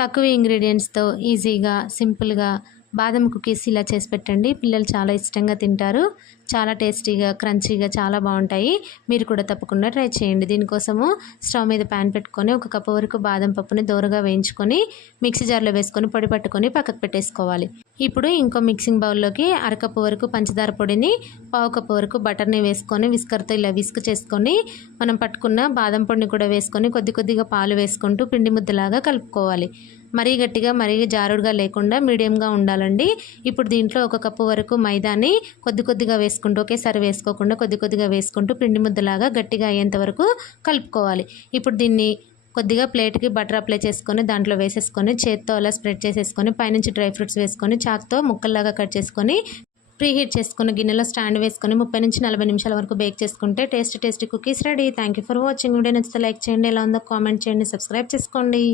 తక్కువ ఇంగ్రీడియంట్స్తో ఈజీగా సింపుల్గా బాదం కుకీస్ ఇలా చేసి పెట్టండి. పిల్లలు చాలా ఇష్టంగా తింటారు. చాలా టేస్టీగా క్రంచీగా చాలా బాగుంటాయి. మీరు కూడా తప్పకుండా ట్రై చేయండి. దీనికోసము స్టవ్ మీద ప్యాన్ పెట్టుకొని 1 కప్పు వరకు బాదం పప్పుని దోరగా వేయించుకొని మిక్సీ జార్లో వేసుకొని పొడి పట్టుకొని పక్కకు పెట్టేసుకోవాలి. ఇప్పుడు ఇంకో మిక్సింగ్ బౌల్లోకి 1/2 కప్పు వరకు పంచదార పొడిని, 1/4 కప్పు వరకు బటర్ని వేసుకొని విస్కర్తో ఇలా విస్క్ చేసుకొని మనం పట్టుకున్న బాదం పొడిని కూడా వేసుకొని కొద్దిగా పాలు వేసుకుంటూ పిండి ముద్దలాగా కలుపుకోవాలి. మరీ గట్టిగా మరీ జారుడుగా లేకుండా మీడియంగా ఉండాలండి. ఇప్పుడు దీంట్లో 1 కప్పు వరకు మైదాని కొద్దిగా వేసుకుంటూ ఒకేసారి వేసుకోకుండా కొద్దిగా వేసుకుంటూ పిండి ముద్దలాగా గట్టిగా అయ్యేంత వరకు కలుపుకోవాలి. ఇప్పుడు దీన్ని కొద్దిగా ప్లేట్కి బటర్ అప్లై చేసుకొని దాంట్లో వేసేసుకొని చేత్తో అలా స్ప్రెడ్ చేసేసుకొని పైనుంచి డ్రై ఫ్రూట్స్ వేసుకొని చాక్తో ముక్కల్లాగా కట్ చేసుకొని ప్రీహీట్ చేసుకున్న గిన్నెలో స్టాండ్ వేసుకొని 30 నుంచి 40 నిమిషాల వరకు బేక్ చేసుకుంటే tasty cookies ready. Thank you for watching. Video నచ్చితే లైక్ చేయండి. ఎలా ఉందో కామెంట్ చేయండి. సబ్స్క్రైబ్ చేసుకోండి.